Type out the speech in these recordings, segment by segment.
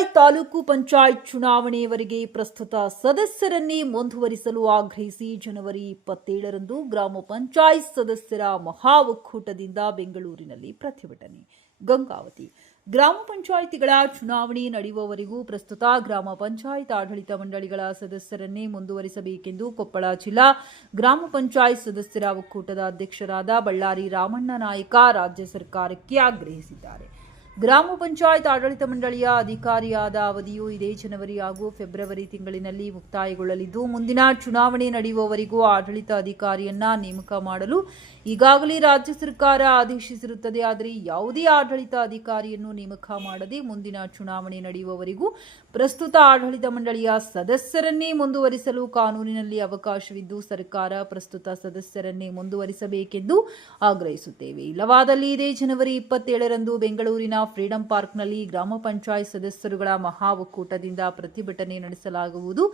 ಪಂಚಾಯತ್ ತಾಲೂಕು ಪಂಚಾಯತ್ ಚುನಾವಣೆಯವರೆಗೆ ಪ್ರಸ್ತುತ ಸದಸ್ಯರನ್ನೇ ಮುಂದುವರಿಸಲು ಆಗ್ರಹಿಸಿ ಜನವರಿ 27ರಂದು ಗ್ರಾಮ ಪಂಚಾಯತ್ ಸದಸ್ಯರ ಮಹಾ ಒಕ್ಕೂಟದಿಂದ ಬೆಂಗಳೂರಿನಲ್ಲಿ ಪ್ರತಿಭಟನೆ. ಗಂಗಾವತಿ ಗ್ರಾಮ ಪಂಚಾಯಿತಿಗಳ ಚುನಾವಣೆ ನಡೆಯುವವರೆಗೂ ಪ್ರಸ್ತುತ ಗ್ರಾಮ ಪಂಚಾಯತ್ ಆಡಳಿತ ಮಂಡಳಿಗಳ ಸದಸ್ಯರನ್ನೇ ಮುಂದುವರಿಸಬೇಕೆಂದು ಕೊಪ್ಪಳ ಜಿಲ್ಲಾ ಗ್ರಾಮ ಪಂಚಾಯತ್ ಸದಸ್ಯರ ಒಕ್ಕೂಟದ ಅಧ್ಯಕ್ಷರಾದ ಬಳ್ಳಾರಿ ರಾಮಣ್ಣ ನಾಯಕ ರಾಜ್ಯ ಸರ್ಕಾರಕ್ಕೆ ಆಗ್ರಹಿಸಿದ್ದಾರೆ. ಗ್ರಾಮ ಪಂಚಾಯತ್ ಆಡಳಿತ ಮಂಡಳಿಯ ಅಧಿಕಾರಿಯಾದ ಅವಧಿಯು ಇದೇ ಜನವರಿ ಹಾಗೂ ಫೆಬ್ರವರಿ ತಿಂಗಳಿನಲ್ಲಿ ಮುಕ್ತಾಯಗೊಳ್ಳಲಿದ್ದು, ಮುಂದಿನ ಚುನಾವಣೆ ನಡೆಯುವವರೆಗೂ ಆಡಳಿತ ಅಧಿಕಾರಿಯನ್ನ ನೇಮಕ ಮಾಡಲು ಈಗಾಗಲೇ ರಾಜ್ಯ ಸರ್ಕಾರ ಆದೇಶಿಸಿರುತ್ತದೆ. ಆದರೆ ಯಾವುದೇ ಆಡಳಿತ ಅಧಿಕಾರಿಯನ್ನು ನೇಮಕ ಮಾಡದೆ ಮುಂದಿನ ಚುನಾವಣೆ ನಡೆಯುವವರೆಗೂ ಪ್ರಸ್ತುತ ಆಡಳಿತ ಮಂಡಳಿಯ ಸದಸ್ಯರನ್ನೇ ಮುಂದುವರಿಸಲು ಕಾನೂನಿನಲ್ಲಿ ಅವಕಾಶವಿದ್ದು, ಸರ್ಕಾರ ಪ್ರಸ್ತುತ ಸದಸ್ಯರನ್ನೇ ಮುಂದುವರಿಸಬೇಕೆಂದು ಆಗ್ರಹಿಸುತ್ತೇವೆ. ಇಲ್ಲವಾದಲ್ಲಿ ಇದೇ ಜನವರಿ 27ರಂದು ಬೆಂಗಳೂರಿನ ಫ್ರೀಡಂ ಪಾರ್ಕ್ನಲ್ಲಿ ಗ್ರಾಮ ಪಂಚಾಯತ್ ಸದಸ್ಯರುಗಳ ಮಹಾ ಒಕ್ಕೂಟದಿಂದ ಪ್ರತಿಭಟನೆ ನಡೆಸಲಾಗುವುದು.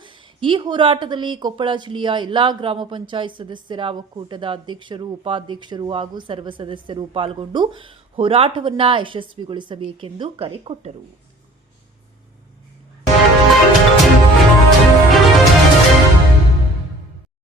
ಈ ಹೋರಾಟದಲ್ಲಿ ಕೊಪ್ಪಳ ಜಿಲ್ಲೆಯ ಎಲ್ಲಾ ಗ್ರಾಮ ಪಂಚಾಯತ್ ಸದಸ್ಯರ ಒಕ್ಕೂಟದ ಅಧ್ಯಕ್ಷರು, ಉಪಾಧ್ಯಕ್ಷರು ಹಾಗೂ ಸರ್ವ ಸದಸ್ಯರು ಪಾಲ್ಗೊಂಡು ಹೋರಾಟವನ್ನು ಯಶಸ್ವಿಗೊಳಿಸಬೇಕೆಂದು ಕರೆ ಕೊಟ್ಟರು.